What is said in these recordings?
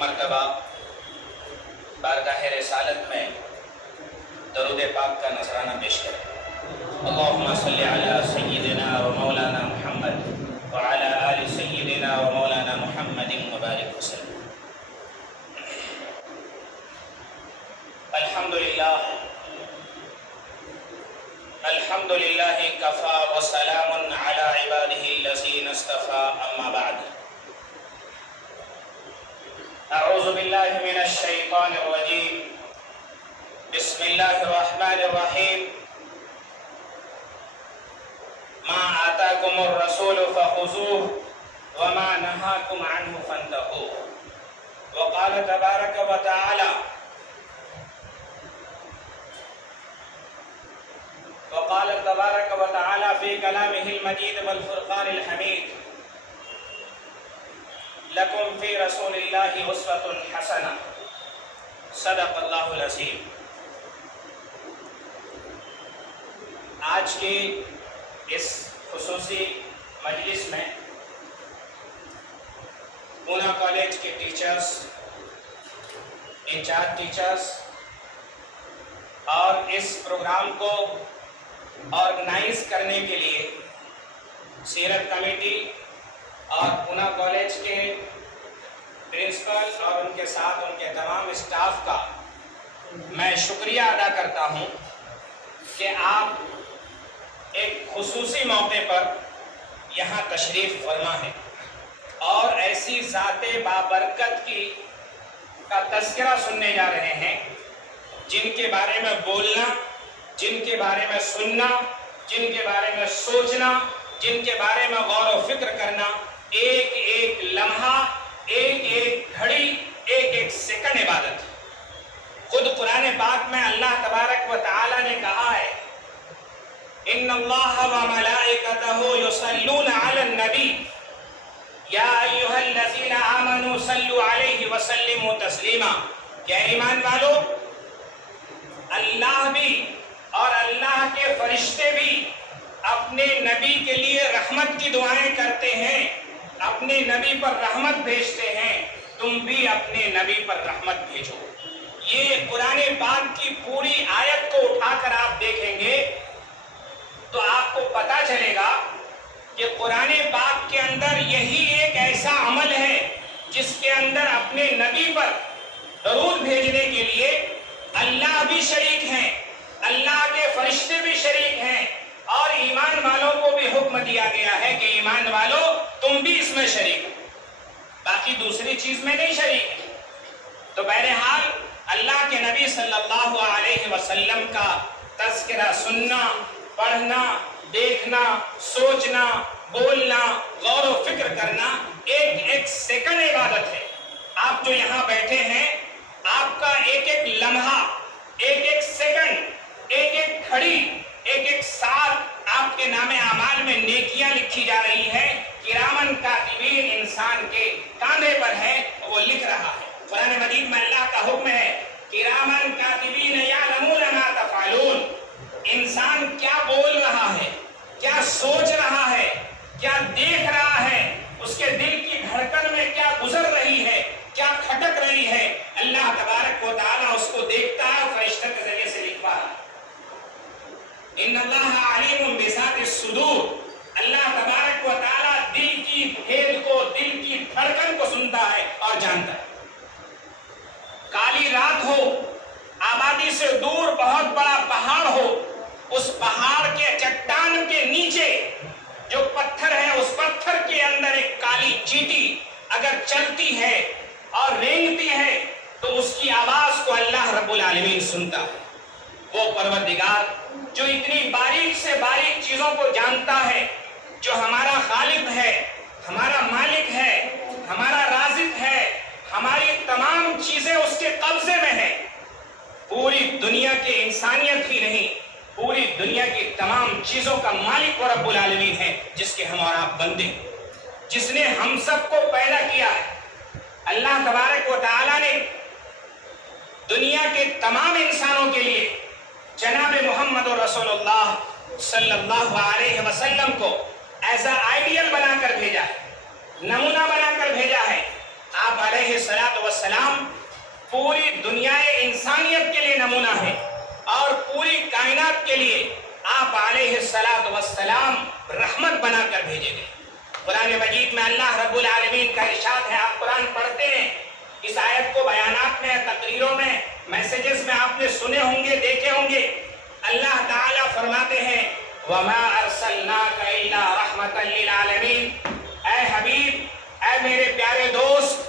مرتبہ بارگاہ رسالت میں درود پاک کا نذرانہ پیش کریں۔ اللہم صلی علی سیدنا و مولانا محمد وعلی آل سیدنا و مولانا محمد مبارک وسلم۔ الحمدللہ کفا وسلام علی عبادہ الذین اصطفى، اما بعد۔ اعوذ باللہ من الشیطان الرجیم، بسم اللہ الرحمن الرحیم۔ ما آتاکم الرسول فخذوہ وما نہاکم عنہ فانتہوا۔ وقال تبارک وتعالی فی کلامہ المجید والفرقان الحمید، لکم فی رسول اللہ اسوۃ حسنہ، صدق اللہ العظیم۔ آج کی اس خصوصی مجلس میں پونا کالج کے ٹیچرز، انچارج ٹیچرز اور اس پروگرام کو آرگنائز کرنے کے لیے سیرت کمیٹی اور پونا کالج کے پرنسپل اور ان کے ساتھ ان کے تمام اسٹاف کا میں شکریہ ادا کرتا ہوں کہ آپ ایک خصوصی موقع پر یہاں تشریف فرما ہے اور ایسی ذات بابرکت کا تذکرہ سننے جا رہے ہیں جن کے بارے میں بولنا، جن کے بارے میں سننا، جن کے بارے میں سوچنا، جن کے بارے میں غور و فکر کرنا، ایک ایک لمحہ، ایک ایک گھڑی، ایک ایک سیکنڈ عبادت ہے۔ خود قرآن پاک میں اللہ تبارک و تعالی نے کہا ہے، ان اللہ و ملائکتہ یصلون علی النبی یا ایھا الذین آمنوا صلوا علیہ وسلموا تسلیما۔ کیا ایمان والو، اللہ بھی اور اللہ کے فرشتے بھی اپنے نبی کے لیے رحمت کی دعائیں کرتے ہیں، اپنے نبی پر رحمت بھیجتے ہیں، تم بھی اپنے نبی پر رحمت بھیجو۔ یہ قرآن پاک کی پوری آیت کو اٹھا کر آپ دیکھیں گے تو آپ کو پتہ چلے گا کہ قرآن پاک کے اندر یہی ایک ایسا عمل ہے جس کے اندر اپنے نبی پر درود بھیجنے کے لیے اللہ بھی شریک ہیں، اللہ کے فرشتے بھی شریک ہیں، اور ایمان والوں کو بھی حکم دیا گیا ہے کہ ایمان والو تم بھی اس میں شریک ہو، باقی دوسری چیز میں نہیں شریک۔ تو بہرحال اللہ کے نبی صلی اللہ علیہ وسلم کا تذکرہ سننا، پڑھنا، دیکھنا، سوچنا، بولنا، غور و فکر کرنا ایک ایک سیکنڈ عبادت ہے۔ آپ جو یہاں بیٹھے ہیں، آپ کا ایک ایک لمحہ، ایک ایک سیکنڈ، ایک ایک گھڑی، ایک ایک ساتھ آپ کے نام اعمال میں نیکیاں لکھی جا رہی ہیں۔ کرامن کاتبین انسان کے کاندھے پر ہے، وہ لکھ رہا ہے۔ قرآن مجید میں اللہ کا حکم ہے، کرامن کاتبین یعلمون ما تفعلون۔ انسان کیا بول رہا ہے، کیا سوچ رہا ہے، کیا دیکھ رہا ہے، اس کے دل کی دھڑکن میں کیا گزر رہی ہے، کیا کھٹک رہی ہے، اللہ تبارک و تعالیٰ اس کو دیکھتا ہے اور فرشتہ کے ذریعے سے لکھوا رہا ہے۔ ان اللہ علیم بذات الصدور۔ اللہ تبارک و تعالیٰ دل کی بھید کو، دل کی دھڑکن کو سنتا ہے اور جانتا ہے۔ کالی رات ہو، آبادی سے دور بہت بڑا پہاڑ ہو، اس پہاڑ کے چٹان کے نیچے جو پتھر ہے، اس پتھر کے اندر ایک کالی چیٹی اگر چلتی ہے اور رینگتی ہے تو اس کی آواز کو اللہ رب العالمین سنتا ہے۔ وہ پروردگار جو اتنی باریک سے باریک چیزوں کو جانتا ہے، جو ہمارا خالق ہے، ہمارا مالک ہے، ہمارا رازق ہے، ہماری تمام چیزیں اس کے قبضے میں ہیں۔ پوری دنیا کی انسانیت ہی نہیں، پوری دنیا کی تمام چیزوں کا مالک وہ رب العالمین ہے جس کے ہم اور آپ بندے ہیں، جس نے ہم سب کو پیدا کیا ہے۔ اللہ تبارک و تعالیٰ نے دنیا کے تمام انسانوں کے لیے جناب محمد رسول اللہ صلی اللہ علیہ وسلم کو ایز اے آئیڈیل بنا کر بھیجا ہے، نمونہ بنا کر بھیجا ہے، آپ علیہ السلام پوری دنیا انسانیت کے لیے نمونہ ہے اور پوری کائنات کے لیے آپ علیہ السلام رحمت بنا کر بھیجے گئے۔ قرآن مجید میں اللہ رب العالمین کا ارشاد ہے، آپ قرآن پڑھتے ہیں، اس آیت کو بیانات میں، تقریروں میں، میسیجز میں آپ نے سنے ہوں گے، دیکھے ہوں گے۔ اللہ تعالیٰ فرماتے ہیں وَمَا أَرْسَلْنَاكَ إِلَّا رَحْمَةً لِّلْعَالَمِينَ، اے حبیب، اے میرے پیارے دوست،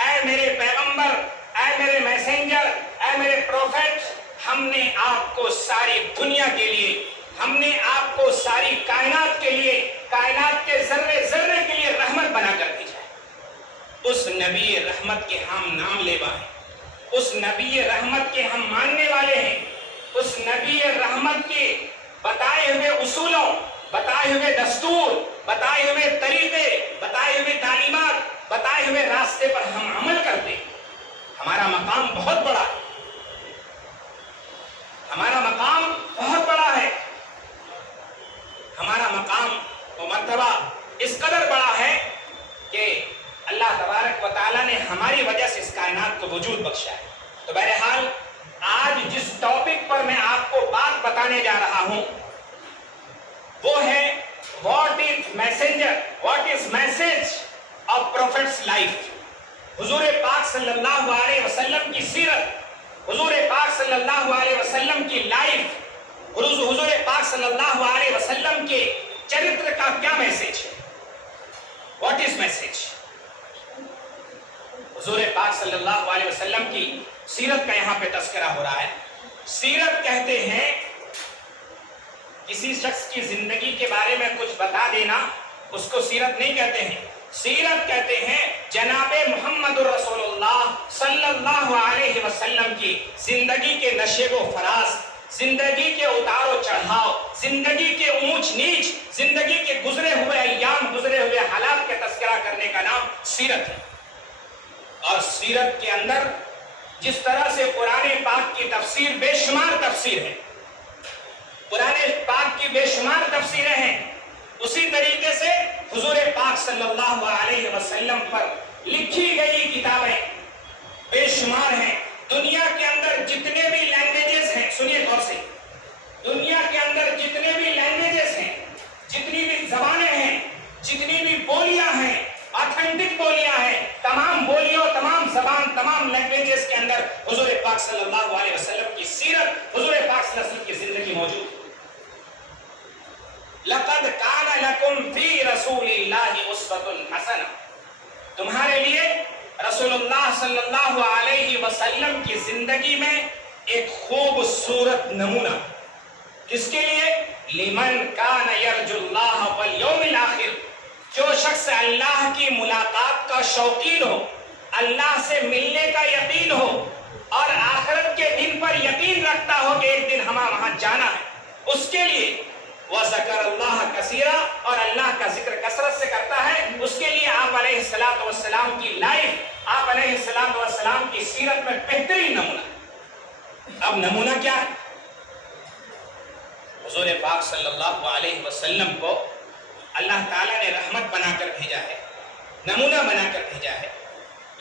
اے میرے پیغمبر، اے میرے میسنجر، اے میرے پروفیٹ، ہم نے آپ کو ساری دنیا کے لیے، ہم نے آپ کو ساری کائنات کے لیے، کائنات کے ذرے ذرے کے لیے رحمت بنا کر بھیجا ہے۔ اس نبی رحمت کے ہم نام لیوا ہیں، اس نبی رحمت کے ہم ماننے والے ہیں، اس نبی رحمت کے بتائے ہوئے اصولوں، بتائے ہوئے دستور، بتائے ہوئے طریقے، بتائے ہوئے تعلیمات، بتائے ہوئے راستے پر ہم عمل کرتے ہیں۔ ہمارا مقام بہت بڑا ہے، ہمارا مقام بہت بڑا ہے، ہمارا مقام و مرتبہ اس قدر بڑا ہے کہ اللہ تبارک و تعالیٰ نے ہماری وجہ سے اس کائنات کو وجود بخشا ہے۔ تو بہرحال آج جس ٹاپک پر میں آپ کو بات بتانے جا رہا ہوں وہ ہے what is messenger, what is message of prophet's life. حضور پاک صلی اللہ علیہ وسلم کی سیرت، حضور پاک صلی اللہ علیہ وسلم کی لائف، حضور پاک صلی اللہ علیہ وسلم کے چرتر کا کیا میسج ہے؟ What is message? حضور پاک صلی اللہ علیہ وسلم کی سیرت کا یہاں پہ تذکرہ ہو رہا ہے۔ سیرت کہتے ہیں کسی شخص کی زندگی کے بارے میں کچھ بتا دینا، اس کو سیرت نہیں کہتے ہیں۔ سیرت کہتے ہیں جناب محمد رسول اللہ صلی اللہ علیہ وسلم کی زندگی کے نشیب و فراز، زندگی کے اتار و چڑھاؤ، زندگی کے اونچ نیچ، زندگی کے گزرے ہوئے ایام، گزرے ہوئے حالات کا تذکرہ کرنے کا نام سیرت ہے۔ اور سیرت کے اندر جس طرح سے قرآن پاک کی تفسیر بے شمار تفسیر ہے، قرآن پاک کی بے شمار تفسیریں ہیں، اسی طریقے سے حضور پاک صلی اللہ علیہ وسلم پر لکھی گئی کتابیں بے شمار ہیں۔ دنیا کے اندر جتنے بھی لینگویجز ہیں، سنیے غور سے، دنیا کے اندر جتنے بھی لینگویجز ہیں، جتنی بھی زبانیں ہیں، جتنی بھی بولیاں ہیں، آتھینٹک بولیاں ہیں، تمام بولیوں، تمام زبان، تمام لینگویجز کے اندر حضور پاک صلی اللہ علیہ وسلم کی سیرت، حضور پاک صلی اللہ علیہ وسلم کی زندگی موجود ہے۔ لَقَدْ كَانَ لَكُمْ فِي رَسُولِ اللَّهِ أُسْوَةٌ حَسَنَةٌ، تمہارے لیے رسول اللہ صلی اللہ علیہ وسلم کی زندگی میں ایک خوبصورت نمونہ، کس کے لیے؟ لِمَنْ كَانَ يَرْجُو اللَّهَ وَالْيَوْمِ الْآخِرِ، جو شخص اللہ کی ملاقات کا شوقین ہو، اللہ سے ملنے کا یقین ہو اور آخرت کے دن پر یقین رکھتا ہو کہ ایک دن ہمیں وہاں جانا ہے، اس کے لیے وَذَكَرَ اللَّهَ كَثِيرًا، اور اللہ کا ذکر کثرت سے کرتا ہے، اس کے لیے آپ علیہ السلام کی لائف، آپ علیہ السلام کی سیرت میں بہترین نمونہ ہے۔ اب نمونہ کیا ہے؟ حضور پاک صلی اللہ علیہ وسلم کو اللہ تعالیٰ نے رحمت بنا کر بھیجا ہے، نمونہ بنا کر بھیجا ہے۔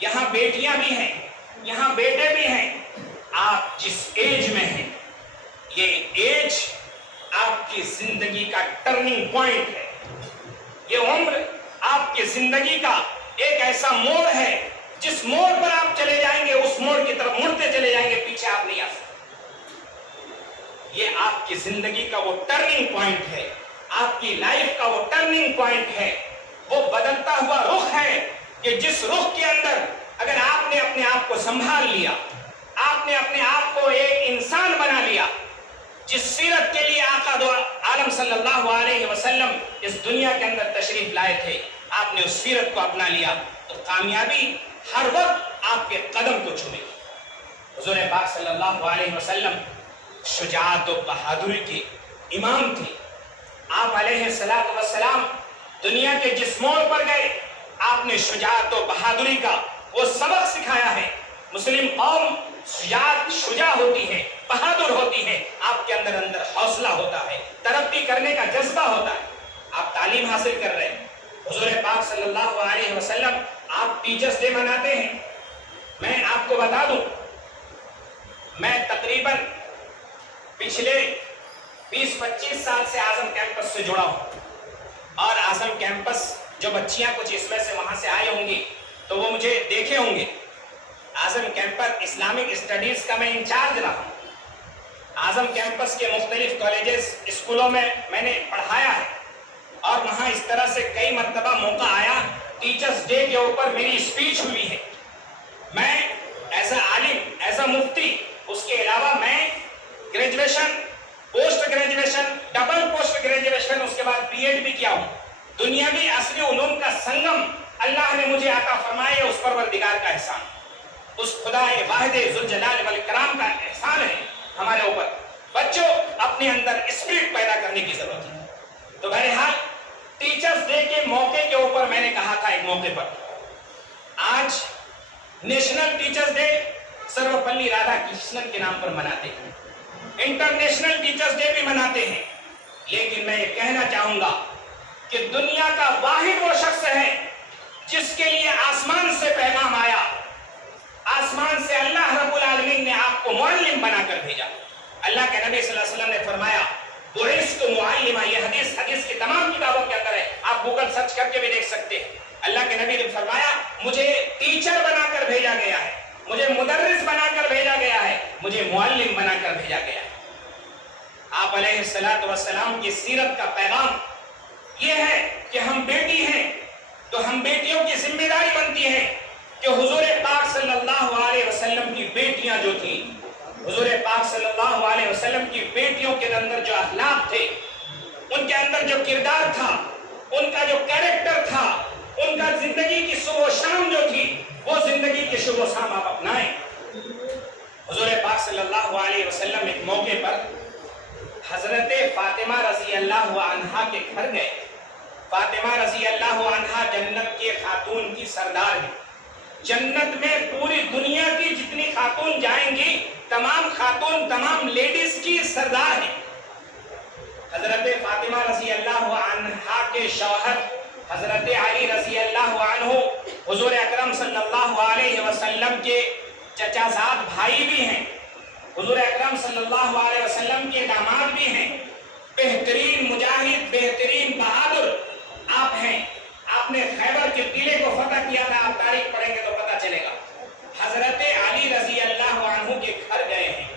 یہاں بیٹیاں بھی ہیں، یہاں بیٹے بھی ہیں۔ آپ جس ایج میں ہیں، یہ ایج آپ کی زندگی کا ٹرننگ پوائنٹ ہے، یہ عمر آپ کی زندگی کا ایک ایسا موڑ ہے جس موڑ پر آپ چلے جائیں گے، اس موڑ کی طرف مڑتے چلے جائیں گے، پیچھے آپ نہیں آ سکتے۔ یہ آپ کی زندگی کا وہ ٹرننگ پوائنٹ ہے، آپ کی لائف کا وہ ٹرننگ پوائنٹ ہے، وہ بدلتا ہوا رخ ہے کہ جس رخ کے اندر اگر آپ نے اپنے آپ کو سنبھال لیا، آپ نے اپنے آپ کو ایک انسان بنا لیا، جس سیرت کے لیے آقا دو عالم صلی اللہ علیہ وسلم اس دنیا کے اندر تشریف لائے تھے، آپ نے اس سیرت کو اپنا لیا تو کامیابی ہر وقت آپ کے قدم کو چھوئے گی۔ حضور پاک صلی اللہ علیہ وسلم شجاعت و بہادری کے امام تھے۔ آپ علیہ السلام دنیا کے جس موڑ پر گئے، آپ نے شجاعت و بہادری کا وہ سبق سکھایا ہے۔ مسلم قوم شجاع ہوتی ہے، بہادر ہوتی ہے، آپ کے اندر حوصلہ ہوتا ہے، ترقی کرنے کا جذبہ ہوتا ہے۔ آپ تعلیم حاصل کر رہے ہیں، حضور پاک صلی اللہ علیہ وسلم آپ ٹیچرز ڈے مناتے ہیں. میں آپ کو بتا دوں، میں تقریباً پچھلے 20-25 سال سے اعظم کیمپس سے جڑا ہوں، اور اعظم کیمپس جو بچیاں کچھ اس میں سے وہاں سے آئے ہوں گی تو وہ مجھے دیکھے ہوں گے. اعظم کیمپس اسلامک اسٹڈیز کا میں انچارج رہا ہوں. اعظم کیمپس کے مختلف کالجز اسکولوں میں نے پڑھایا ہے، اور وہاں اس طرح سے کئی مرتبہ موقع آیا ٹیچرز ڈے کے اوپر میری اسپیچ ہوئی ہے. میں as a Alam, as a مفتی، اس کے علاوہ میں graduation, post graduation, double post graduation, اس کے بعد بی ایڈ بھی کیا ہوں. دنیاوی عصری علوم کا سنگم اللہ نے مجھے عطا فرمایا، اس پروردگار کا احسان، اس خدا واحد ذوالجلال والاکرام کا احسان ہے ہمارے اوپر. بچوں، اپنے اندر اسپرٹ پیدا کرنے کی ضرورت ہے. تو بہرحال ٹیچرز ڈے کے موقع کے اوپر میں نے کہا تھا ایک موقع پر، آج national teachers day Sarvepalli Radhakrishnan کے نام پر مناتے ہیں، انٹرنیشنل ٹیچرز ڈے بھی مناتے ہیں. لیکن میں یہ کہنا چاہوں گا کہ دنیا کا واحد وہ شخص ہے جس کے لیے آسمان سے پیغام آیا، آسمان سے اللہ رب العالمین نے آپ کو معلم بنا کر بھیجا. اللہ کے نبی صلی اللہ علیہ وسلم نے فرمایا بعثت معلما، یہ حدیث کی تمام کتابوں کے اندر ہے، آپ گوگل سرچ کر کے بھی دیکھ سکتے ہیں. اللہ کے نبی نے فرمایا مجھے ٹیچر بنا کر بھیجا گیا ہے، مجھے مدرس بنا کر بھیجا گیا ہے، مجھے معلم بنا کر بھیجا گیا ہے. آپ علیہ الصلوۃ والسلام کی سیرت کا پیغام یہ ہے کہ ہم بیٹی ہیں تو ہم بیٹیوں کی ذمہ داری بنتی ہے کہ حضور پاک صلی اللہ علیہ وسلم کی بیٹیاں جو تھیں، حضور پاک صلی اللہ علیہ وسلم کی بیٹیوں کے اندر جو اخلاق تھے، ان کے اندر جو کردار تھا، ان کا جو کیریکٹر تھا، ان کا زندگی کی صبح و شام جو تھی، وہ زندگی کی صبح و شام آپ اپنائیں. حضور پاک صلی اللہ علیہ وسلم ایک موقع پر حضرت فاطمہ رضی اللہ عنہا کے گھر گئے. فاطمہ رضی اللہ عنہا جنت کے خاتون کی سردار ہیں. جنت میں پوری دنیا کی جتنی خاتون جائیں گی، تمام خاتون، تمام لیڈیز کی سردار ہیں. حضرت فاطمہ رضی اللہ عنہا کے شوہر حضرت علی رضی اللہ عنہ حضور اکرم صلی اللہ علیہ وسلم کے چچا زاد بھائی بھی ہیں، حضور اکرم صلی اللہ علیہ وسلم کے داماد بھی ہیں. بہترین مجاہد، بہترین بہادر آپ ہیں. آپ نے خیبر کے قلعے کو فتح کیا تھا، آپ تاریخ پڑھیں گے تو پتہ چلے گا. حضرت علی رضی اللہ عنہ کے گھر گئے ہیں.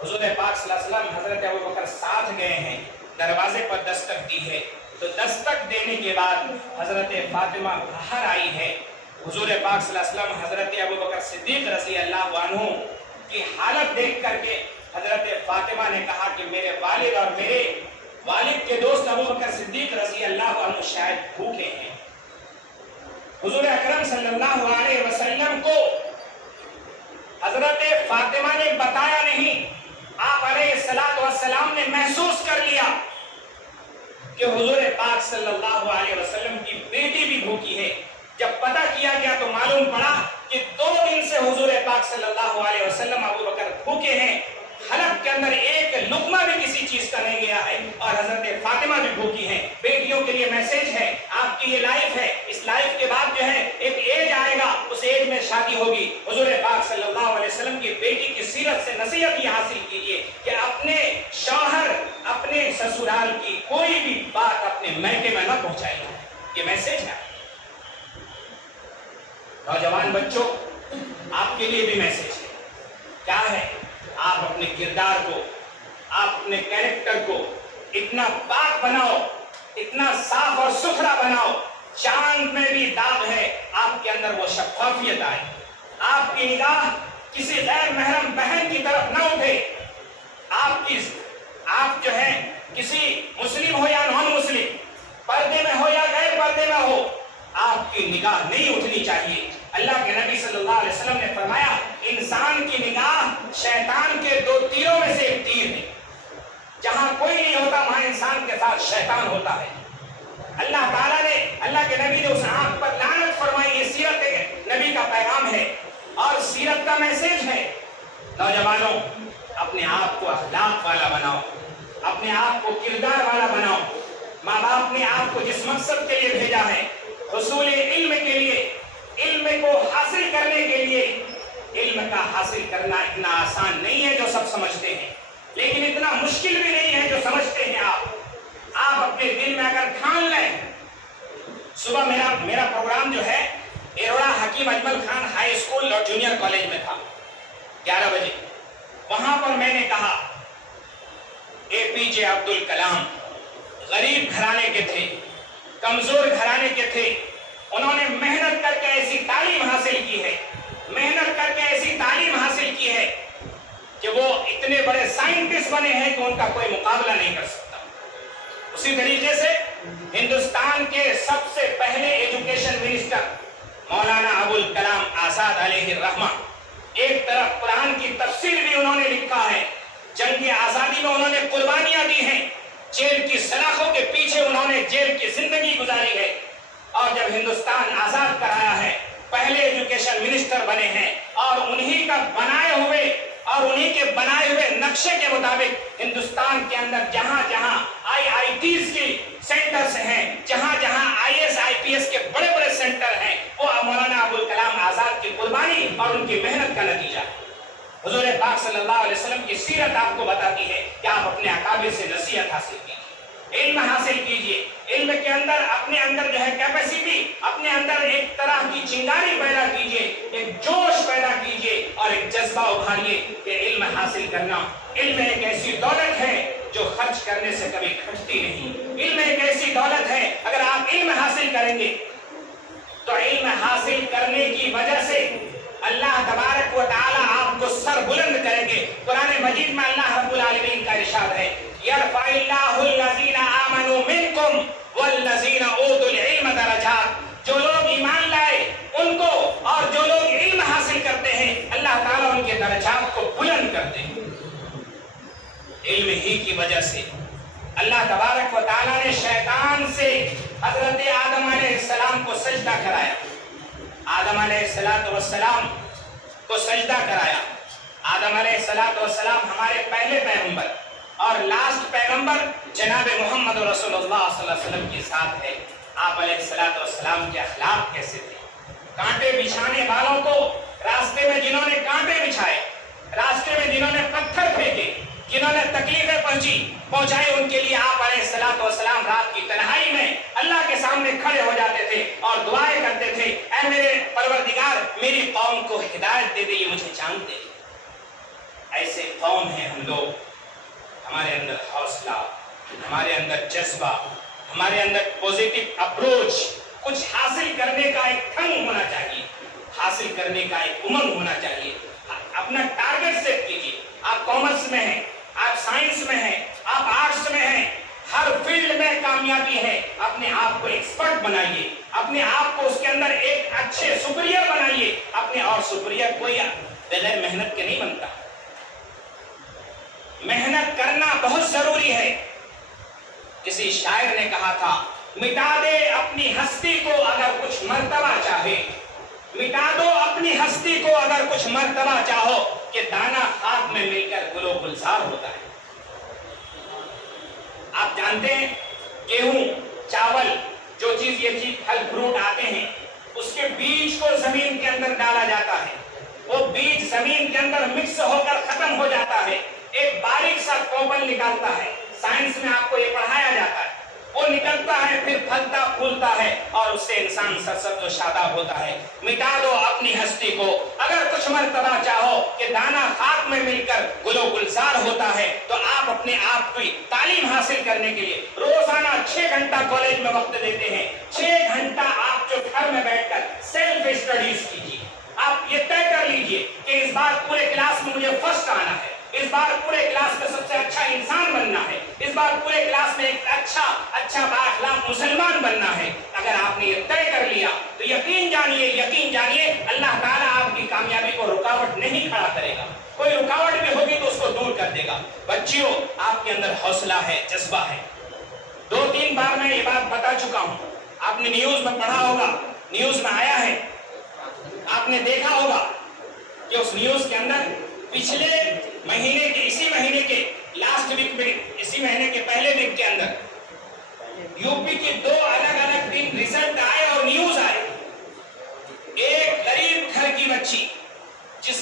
حضور پاک صلی اللہ علیہ وسلم، حضرت ابوبکر ساتھ گئے ہیں. دروازے پر دستک دی ہے تو دستک دینے کے بعد حضرت فاطمہ باہر آئی ہے. حضور پاک صلی اللہ علیہ وسلم حضرت ابوبکر صدیق رضی اللہ عنہ کی حالت دیکھ کر کے حضرت فاطمہ نے کہا کہ میرے والد اور میرے والد کے دوست ابوبکر صدیق رضی اللہ عنہ شاید بھوکے ہیں. حضور اکرم صلی اللہ علیہ وسلم کو حضرت فاطمہ نے بتایا نہیں. آپ علیہ الصلوۃ والسلام نے محسوس کر لیا کہ حضور پاک صلی اللہ علیہ وسلم کی بیٹی بھی بھوکی ہے. جب پتہ کیا گیا تو معلوم پڑا کہ 2 دن سے حضور پاک صلی اللہ علیہ وسلم ابوبکر بھوکے ہیں. حلق کے اندر ایک لقمہ بھی کسی چیز کا نہیں گیا ہے، اور حضرت فاطمہ بھی بھوکی ہیں. بیٹیوں کے لیے میسج ہے، آپ کی یہ لائف ہے، اس لائف کے بعد جو ہے ایک ایج آئے گا، اس ایج میں شادی ہوگی. حضور پاک صلی اللہ علیہ وسلم کی بیٹی کی سیرت سے نصیحت یہ حاصل کیجئے کہ اپنے شوہر، اپنے سسرال کی کوئی بھی بات اپنے میکے میں نہ پہنچائے. یہ میسج ہے. نوجوان بچوں، آپ کے لیے بھی میسج ہے. کیا ہے؟ آپ اپنے کردار کو، آپ اپنے کیریکٹر کو اتنا پاک بناؤ، اتنا صاف اور ستھرا بناؤ، چاند میں بھی داغ ہے، آپ کے اندر وہ شفافیت آئے. آپ کی نگاہ کسی غیر محرم بہن کی طرف نہ اٹھے. آپ جو ہے کسی مسلم ہو یا نان مسلم، پردے میں ہو یا غیر پردے میں ہو، آپ کی نگاہ نہیں اٹھنی چاہیے. اللہ کے نبی صلی اللہ علیہ وسلم نے فرمایا انسان کی نگاہ شیطان کے 2 تیروں میں سے ایک تیر ہے. جہاں کوئی نہیں ہوتا وہاں انسان کے ساتھ شیطان ہوتا ہے. اللہ تعالیٰ نے، اللہ کے نبی نے اس آنکھ پر لعنت فرمائی. یہ سیرت نبی کا پیغام ہے اور سیرت کا میسج ہے. نوجوانوں، اپنے آپ کو اخلاق والا بناؤ، اپنے آپ کو کردار والا بناؤ. ماں باپ نے آپ کو جس مقصد کے لیے بھیجا ہے، حصول علم کے لیے، علم کو حاصل کرنے کے لیے علم کا حاصل کرنا اتنا آسان نہیں ہے جو سب سمجھتے ہیں، لیکن اتنا مشکل بھی نہیں ہے جو سمجھتے ہیں آپ اپنے دل میں اگر ٹھان لیں۔ صبح میرا پروگرام جو ہے ایروڑا حکیم اجمل خان ہائی اسکول اور جونیئر کالج میں تھا 11 بجے۔ وہاں پر میں نے کہا APJ عبد الکلام غریب گھرانے کے تھے، کمزور گھرانے کے تھے، انہوں نے محنت کر کے ایسی تعلیم حاصل کی ہے، محنت کر کے ایسی تعلیم حاصل کی ہے کہ وہ اتنے بڑے سائنٹسٹ بنے ہیں کہ ان کا کوئی مقابلہ نہیں کر سکتا۔ اسی طریقے سے ہندوستان کے سب سے پہلے ایجوکیشن منسٹر مولانا ابوالکلام آزاد علیہ الرحمہ، ایک طرف قرآن کی تفسیر بھی انہوں نے لکھا ہے، جنگ آزادی میں انہوں نے قربانیاں دی ہیں، جیل کی سلاخوں کے پیچھے انہوں نے جیل کی زندگی گزاری ہے، اور جب ہندوستان آزاد کرایا ہے پہلے ایجوکیشن منسٹر بنے ہیں، اور انہی کے بنائے ہوئے نقشے کے مطابق ہندوستان کے اندر جہاں جہاں IITs کی سینٹرز ہیں، جہاں جہاں IAS IPS کے بڑے بڑے سینٹر ہیں، وہ مولانا ابوالکلام آزاد کی قربانی اور ان کی محنت کا نتیجہ ہے۔ حضور پاک صلی اللہ علیہ وسلم کی سیرت آپ کو بتاتی ہے کہ آپ اپنے اکابر سے نصیحت حاصل کیجیے، علم حاصل کیجیے، علم کے اندر اپنے اندر جو ہے کیپیسٹی، اپنے اندر ایک طرح کی چنگاری پیدا کیجیے، ایک جوش پیدا کیجیے اور ایک جذبہ ابھاریے کہ علم حاصل کرنا، علم ایک ایسی دولت ہے جو خرچ کرنے سے کبھی گھٹتی نہیں۔ علم ایک ایسی دولت ہے، اگر آپ علم حاصل کریں گے تو علم حاصل کرنے کی وجہ سے اللہ تبارک و تعالی آپ کو سر بلند کریں گے۔ قرآن مجید میں اللہ رب العالمین کا ارشاد ہے یرفع اللہ الذین آمنوا منکم والذین اوتوا العلم درجات، جو لوگ ایمان لائے ان کو اور جو لوگ علم حاصل کرتے ہیں اللہ تعالیٰ ان کے درجات کو بلند کرتے ہیں۔ علم ہی کی وجہ سے اللہ تبارک و تعالیٰ نے شیطان سے حضرت آدم علیہ السلام کو سجدہ کرایا، آدم علیہ السلام کو سجدہ کرایا۔ آدم علیہ السلام ہمارے پہلے پیغمبر اور لاسٹ پیغمبر جناب محمد رسول اللہ صلی اللہ علیہ وسلم کے ساتھ ہے۔ آپ علیہ السلام کے اخلاق کیسے تھے؟ کانٹے بچھانے والوں کو راستے میں جنہوں نے کانٹے بچھائے، راستے میں جنہوں نے پتھر پھینکے، جنہوں نے تکلیفیں پہنچائی، ان کے لیے آپ علیہ السلام رات کی تنہائی میں اللہ کے سامنے کھڑے ہو جاتے تھے اور دعائیں کرتے تھے، اے میرے پروردگار میری قوم کو ہدایت دے دے، یہ مجھے جانتے ہیں۔ ایسے قوم ہیں ہم لوگ، ہمارے اندر حوصلہ، ہمارے اندر جذبہ، ہمارے اندر پوزیٹو اپروچ، کچھ حاصل کرنے کا ایک ڈھنگ ہونا چاہیے، حاصل کرنے کا ایک امنگ ہونا چاہیے۔ اپنا ٹارگٹ سیٹ کیجیے، آپ کامرس میں ہیں، آپ سائنس میں ہیں، آپ آرٹس میں ہیں، ہر فیلڈ میں کامیابی ہے، اپنے آپ کو ایکسپرٹ بنائیے، اپنے آپ کو اس کے اندر ایک اچھے سپریئر بنائیے۔ اپنے اور سپریئر کوئی بغیر محنت کے نہیں بنتا، محنت کرنا بہت ضروری ہے۔ کسی شاعر نے کہا تھا مٹا دے اپنی ہستی کو اگر کچھ مرتبہ چاہے، مٹا دو اپنی ہستی کو اگر کچھ مرتبہ چاہو، کہ دانا خاک میں مل کر گل و گلزار ہوتا ہے۔ آپ جانتے ہیں گیہوں، چاول، جو چیز یہ چیز پھل فروٹ آتے ہیں، اس کے بیج کو زمین کے اندر ڈالا جاتا ہے، وہ بیج زمین کے اندر مکس ہو کر ختم ہو جاتا ہے، ایک باریک سا کوپل نکالتا ہے، سائنس میں آپ کو یہ پڑھایا جاتا ہے، وہ نکلتا ہے پھر پھلتا پھولتا ہے اور اس سے انسان سرسبز و شاداب ہوتا ہے۔ مٹا دو اپنی ہستی کو اگر کچھ مرتبہ چاہو، کہ دانا خاک میں مل کر گل و گلزار ہوتا ہے۔ تو آپ اپنے آپ کی تعلیم حاصل کرنے کے لیے روزانہ 6 گھنٹہ کالج میں وقت دیتے ہیں، 6 گھنٹہ آپ جو گھر میں بیٹھ کر سیلف اسٹڈیز کیجیے۔ آپ یہ طے کر لیجئے کہ اس بار پورے کلاس میں مجھے فرسٹ آنا ہے، اس بار پورے کلاس میں سب سے اچھا انسان بننا ہے، اس بار پورے کلاس میں ایک اچھا بااخلاق مسلمان بننا ہے۔ اگر آپ نے یہ طے کر لیا تو یقین جانیے اللہ تعالیٰ آپ کی کامیابی کو رکاوٹ نہیں کھڑا کرے گا، کوئی رکاوٹ بھی ہوگی تو اس کو دور کر دے گا۔ بچیوں، آپ کے اندر حوصلہ ہے، جذبہ ہے۔ 2-3 بار میں یہ بات بتا چکا ہوں، آپ نے نیوز میں پڑھا ہوگا، نیوز میں آیا ہے، آپ نے دیکھا ہوگا کہ اس نیوز کے اندر پچھلے مہینے کے اسی مہینے کے لاسٹ ویک میں، اسی مہینے کے پہلے ویک کے اندر یو پی کی 2 الگ الگ دن ریزلٹ آئے اور نیوز آئے۔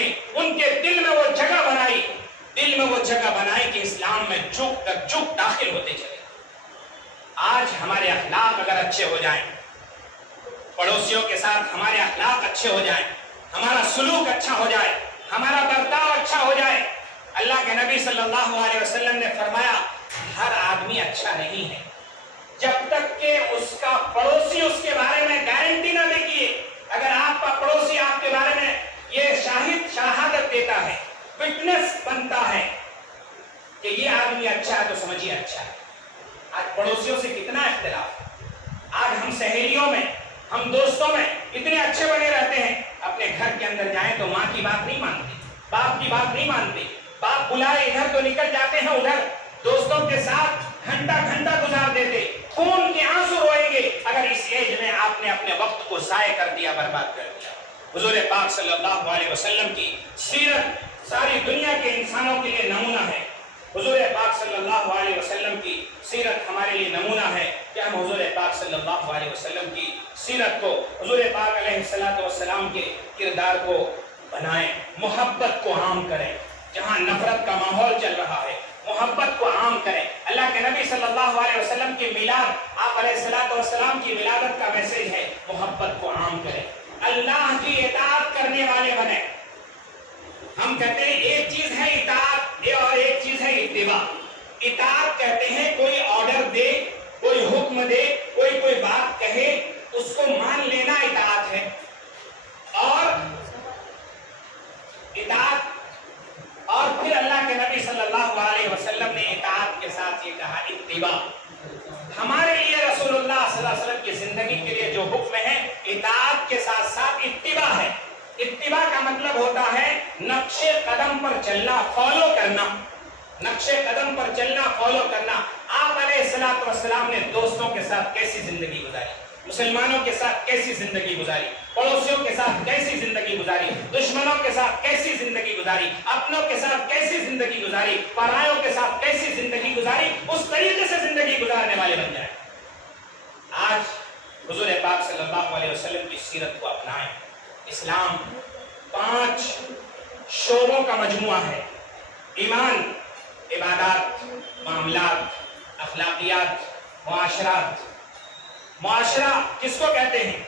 نے ان کے دل میں وہ جگہ بنائی، کہ اسلام میں چوک در چوک داخل ہوتے چلے۔ آج ہمارے اخلاق اگر اچھے ہو جائیں، پڑوسیوں کے ساتھ ہمارے اخلاق اچھے ہو جائیں، ہمارا سلوک اچھا ہو جائے، ہمارا برتاؤ اچھا ہو جائے، اللہ کے نبی صلی اللہ علیہ وسلم نے فرمایا ہر آدمی اچھا نہیں ہے جب تک کہ اس کا پڑوسی اس کے بارے میں گارنٹی نہ دے کیے۔ اگر آپ کا پڑوسی آپ کے بارے میں یہ شہادت دیتا ہے، وٹنس بنتا ہے کہ یہ آدمی اچھا ہے، تو سمجھیے اچھا ہے۔ آج پڑوسیوں سے کتنا اختلاف ہے، آج ہم سہیلیوں میں، ہم دوستوں میں اتنے اچھے بنے رہتے ہیں، اپنے گھر کے اندر جائیں تو ماں کی بات نہیں مانتے، باپ کی بات نہیں مانتے، باپ بلائے ادھر تو نکل جاتے ہیں ادھر، دوستوں کے ساتھ گھنٹہ گزار دیتے، خون کے آنسو روئیں گے اگر اس ایج میں آپ نے اپنے وقت کو ضائع کر دیا، برباد کر دیا۔ حضور پاک صلی اللہ علیہ وسلم کی سیرت ساری دنیا کے انسانوں کے لیے نمونہ ہے۔ حضور پاک صلی اللہ علیہ وسلم کی سیرت ہمارے لیے نمونہ ہے کہ ہم حضور پاک صلی اللہ علیہ وسلم کی سیرت کو، حضور پاک علیہ السلام کے کردار کو بنائیں، محبت کو عام کریں۔ جہاں نفرت کا ماحول چل رہا ہے، محبت کو عام کریں۔ اللہ کے نبی صلی اللہ علیہ وسلم کی میلاد، آپ علیہ السلام کی ولادت کا میسج ہے، محبت کو عام کریں، اللہ کی اطاعت کرنے والے بنیں۔ ہم کہتے ہیں ایک چیز ہے اطاعت اور ایک چیز ہے اتباع۔ اطاعت کہتے ہیں کوئی آرڈر دے، کوئی حکم دے، کوئی بات کہے، اس کو مان لینا اطاعت ہے۔ اور اطاعت، اور پھر اللہ کے نبی صلی اللہ علیہ وسلم نے اطاعت کے ساتھ یہ کہا اتباع۔ ہمارے لیے رسول اللہ صلی اللہ علیہ وسلم کی زندگی کے لیے جو حکم ہے، اطاعت کے ساتھ ساتھ اتباع ہے۔ اتباع کا مطلب ہوتا ہے نقش قدم پر چلنا، فالو کرنا، نقش قدم پر چلنا، فالو کرنا۔ آپ علیہ السلام نے دوستوں کے ساتھ کیسی زندگی گزاری، مسلمانوں کے ساتھ کیسی زندگی گزاری، پڑوسیوں کے ساتھ کیسی زندگی گزاری، دشمنوں کے ساتھ کیسی زندگی گزاری، اپنوں کے ساتھ کیسی زندگی گزاری، پرایوں کے ساتھ کیسی زندگی گزاری، اس طریقے سے زندگی گزارنے والے بن جائیں۔ آج حضور پاک صلی اللہ علیہ وسلم کی سیرت کو اپنائیں۔ اسلام 5 شعبوں کا مجموعہ ہے: ایمان، عبادات، معاملات، اخلاقیات، معاشرات۔ معاشرہ کس کو کہتے ہیں؟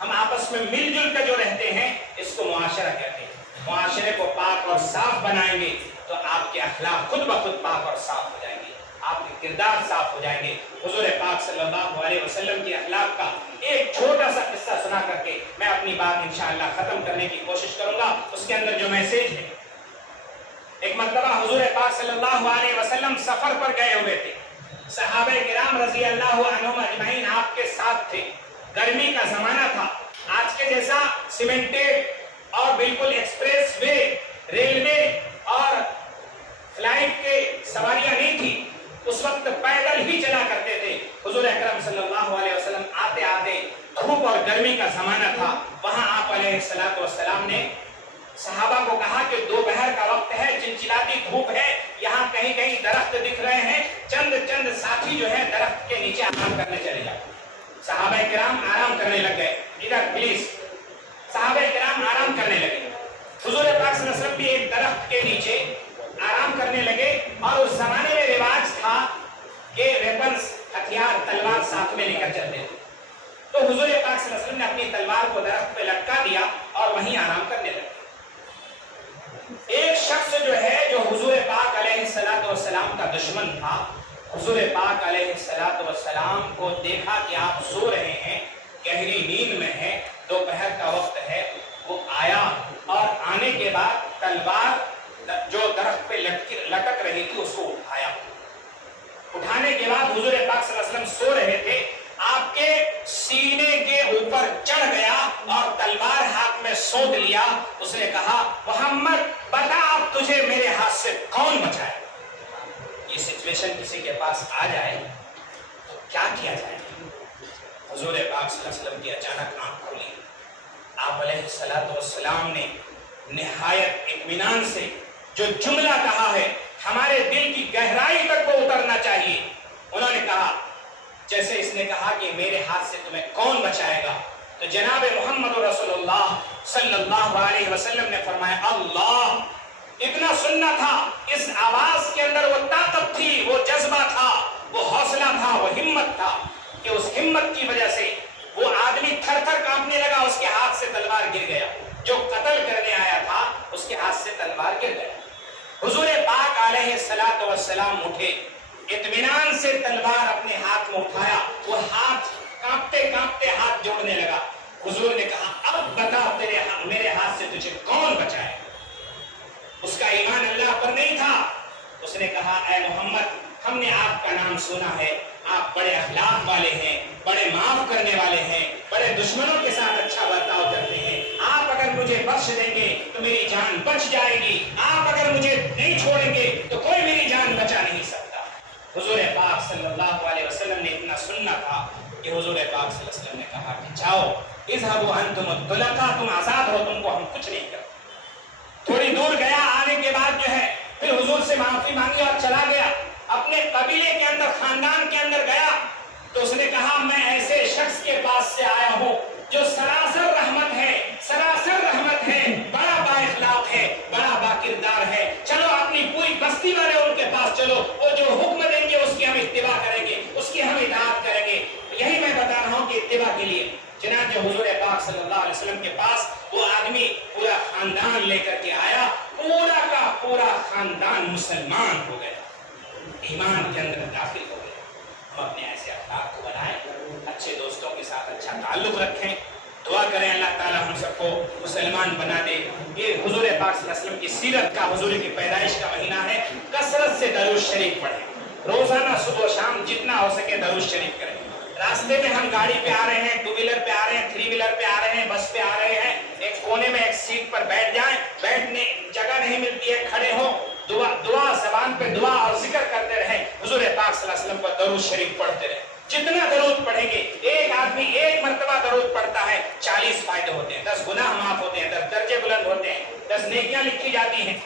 ہم آپس میں مل جل کر جو رہتے ہیں، اس کو معاشرہ کہتے ہیں۔ معاشرے کو پاک اور صاف بنائیں گے تو آپ کے اخلاق خود بخود پاک اور صاف ہو جائیں گے، آپ کے کردار صاف ہو جائیں گے۔ حضور پاک صلی اللہ علیہ وسلم کی اخلاق کا ایک چھوٹا سا قصہ سنا کر کے میں اپنی بات انشاءاللہ ختم کرنے کی کوشش کروں گا۔ اس کے اندر جو میسج ہے، ایک مرتبہ حضور پاک صلی اللہ علیہ وسلم سفر پر گئے ہوئے تھے، صحابہ کرام رضی اللہ عنہم اجمعین آپ کے ساتھ تھے، گرمی کا زمانہ تھا، آج کے جیسا سیمنٹڈ اور بالکل ایکسپریس وے، ریلوے اور فلائٹ کے سواریاں نہیں تھی، اس وقت پیدل ہی چلا کرتے تھے۔ حضور اکرم صلی اللہ علیہ وسلم آتے آتے، دھوپ اور گرمی کا زمانہ تھا، وہاں آپ علیہ السلام نے صحابہ کو کہا کہ دوپہر کا وقت ہے، چلچلاتی دھوپ ہے، یہاں کہیں کہیں درخت دکھ رہے ہیں، چند ساتھی جو ہے درخت کے نیچے آرام کرنے چلے جاؤ۔ صحابہ کرام آرام کرنے لگ گئے، ادھر پلیز، صحابہ کرام آرام کرنے لگے۔ حضور پاک صلی اللہ علیہ وسلم بھی ایک درخت کے نیچے آرام کرنے لگے، اور اس زمانے میں رواج تھا کہ ویپنز، ہتھیار، تلوار ساتھ میں لے کر چلتے تھے، تو حضور پاک صلی اللہ علیہ وسلم نے اپنی تلوار کو درخت پہ لٹکا دیا اور وہیں آرام کرنے لگے۔ ایک شخص جو ہے، جو حضور پاک علیہ السلام کا دشمن تھا، حضور پاک علیہ السلام کو دیکھا کہ آپ سو رہے ہیں، گہری نیند میں ہیں، دوپہر کا وقت ہے، وہ آیا اور آنے کے بعد تلوار جو درخت پہ لٹک رہی تھی اس کو اٹھایا۔ اٹھانے کے بعد حضور پاک صلی اللہ علیہ وسلم سو رہے تھے، آپ کے سینے کے اوپر چڑھ گیا اور تلوار ہاتھ میں سونت لیا۔ اس نے کہا، محمد بتا اب تجھے میرے ہاتھ سے کون بچائے؟ یہ سچویشن کسی کے پاس آ جائے تو کیا کیا جائے؟ حضور پاک صلی اللہ علیہ وسلم کی اچانک آنکھ کھلی، آپ علیہ السلام نے نہایت اطمینان سے جو جملہ کہا ہے، ہمارے دل کی گہرائی تک وہ اترنا چاہیے۔ انہوں نے کہا، جیسے اس نے کہا کہ میرے ہاتھ سے تمہیں کون بچائے گا، تو جناب محمد رسول اللہ صلی اللہ علیہ وسلم نے فرمایا اللہ، اتنا سننا تھا، اس آواز کے اندر وہ طاقت تھی، وہ جذبہ تھا، وہ حوصلہ تھا، وہ ہمت تھا کہ اس ہمت کی وجہ سے وہ آدمی تھر تھر کانپنے لگا، اس کے ہاتھ سے تلوار گر گیا، جو قتل کرنے آیا تھا اس کے ہاتھ سے تلوار گر گیا۔ حضور پاک علیہ السلام اٹھے، اطمینان سے تلوار اپنے ہاتھ میں اٹھایا، وہ ہاتھ کانپتے کانپتے ہاتھ جوڑنے لگا۔ حضور نے کہا اب بتا میرے ہاتھ سے تجھے کون بچائے؟ اس کا ایمان اللہ پر نہیں تھا۔ اس نے کہا اے محمد، ہم نے آپ کا نام سنا ہے، آپ بڑے اخلاق والے ہیں، بڑے معاف کرنے والے ہیں، بڑے دشمنوں کے ساتھ اچھا برتاؤ کرتے ہیں، آپ اگر مجھے بخش دیں گے تو میری جان بچ جائے گی، آپ اگر مجھے نہیں چھوڑیں گے تو کوئی میری جان بچا نہیں سکتا۔ حضور پاک صلی اللہ علیہ وسلم نے اتنا سننا تھا کہ حضور پاک صلی اللہ علیہ وسلم نے کہا کہ جاؤ اذهبوا انتم الطلقاء، تم آزاد ہو، تم کو ہم کچھ نہیں کرتے۔ تھوڑی دور گیا، آنے کے بعد جو ہے پھر حضور سے معافی مانگی اور چلا گیا، اپنے قبیلے کے اندر، خاندان کے اندر گیا تو اس نے کہا میں ایسے شخص کے پاس سے آیا ہوں جو سراسر رحمت ہے، سراسر رحمت ہے، بڑا با اخلاق ہے، بڑا با کردار ہے، چلو اپنی پوری بستی والے ان کے پاس چلو، وہ جو حکم دیں گے اس کی ہم اتباع کریں گے، اس کی ہم اطاعت کریں گے۔ یہی میں بتا رہا ہوں کہ اتباع کے لیے چنانچہ حضور پاک صلی اللہ علیہ وسلم کے پاس وہ آدمی پورا خاندان لے کر کے آیا، پورا کا پورا خاندان مسلمان ہو گیا، ایمان کے اندر داخل ہو گیا۔ ہم اپنے ایسے اخلاق کو بنائیں، اچھے دوستوں کے ساتھ اچھا تعلق رکھیں، دعا کریں اللہ تعالی ہم سب کو مسلمان بنا دے۔ یہ حضور پاک صلی اللہ علیہ وسلم کی سیرت کا، حضور کی پیدائش کا مہینہ ہے، کثرت سے درود شریف پڑھیں، روزانہ صبح و شام جتنا ہو سکے درود شریف کریں۔ راستے میں ہم گاڑی پہ آ رہے ہیں، ٹو ویلر پہ آ رہے ہیں، تھری ویلر پہ آ رہے ہیں، بس پہ آ رہے ہیں، ایک کونے میں ایک سیٹ پر بیٹھ جائیں، بیٹھنے جگہ نہیں ملتی ہے، کھڑے ہو، دعا زبان پہ دعا اور ذکر کرتے رہیں، حضور پاک صلی اللہ علیہ وسلم پر درود شریف پڑھتے رہیں۔ جتنا درود پڑھیں گے، ایک آدمی ایک مرتبہ درود پڑھتا ہے 40 فائدے ہوتے ہیں، 10 گناہ معاف ہوتے ہیں، 10 درجے بلند ہوتے ہیں، 10 نیکیاں لکھی جاتی ہیں،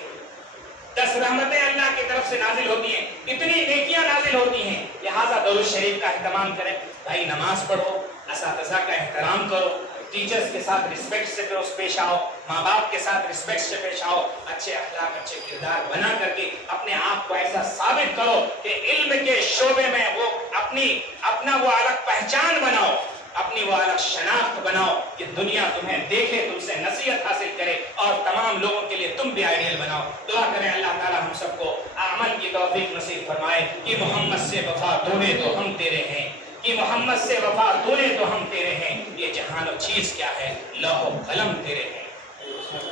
10 رحمتیں اللہ کی طرف سے نازل ہوتی ہیں، اتنی نیکیاں نازل ہوتی ہیں۔ لہٰذا درود شریف کا اہتمام کریں، بھائی نماز پڑھو، اساتذہ کا احترام کرو، ٹیچرز کے ساتھ رسپیکٹ سے پیش آؤ، ماں باپ کے ساتھ رسپیکٹ سے پیش آؤ، اچھے اخلاق اچھے کردار بنا کر کے اپنے آپ کو ایسا ثابت کرو کہ علم کے شعبے میں وہ اپنا وہ الگ پہچان بناؤ، اپنی وہ الگ شناخت بناؤ کہ دنیا تمہیں دیکھے، تم سے نصیحت حاصل کرے اور تمام لوگوں کے لیے تم بھی آئیڈیل بناؤ۔ دعا کریں اللہ تعالی ہم سب کو عمل کی توفیق نصیب فرمائے کہ محمد سے وفا توڑے تو ہم تیرے ہیں، کہ محمد سے وفا توڑے تو ہم تیرے ہیں، یہ جہان و چیز کیا ہے، لوح و قلم تیرے ہیں۔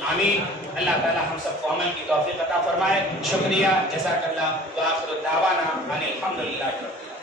آمین۔ اللہ تعالی ہم سب کو عمل کی توفیق عطا فرمائے۔ شکریہ، جزاک اللہ، وآخر دعوانا ان الحمدللہ رب العالمین۔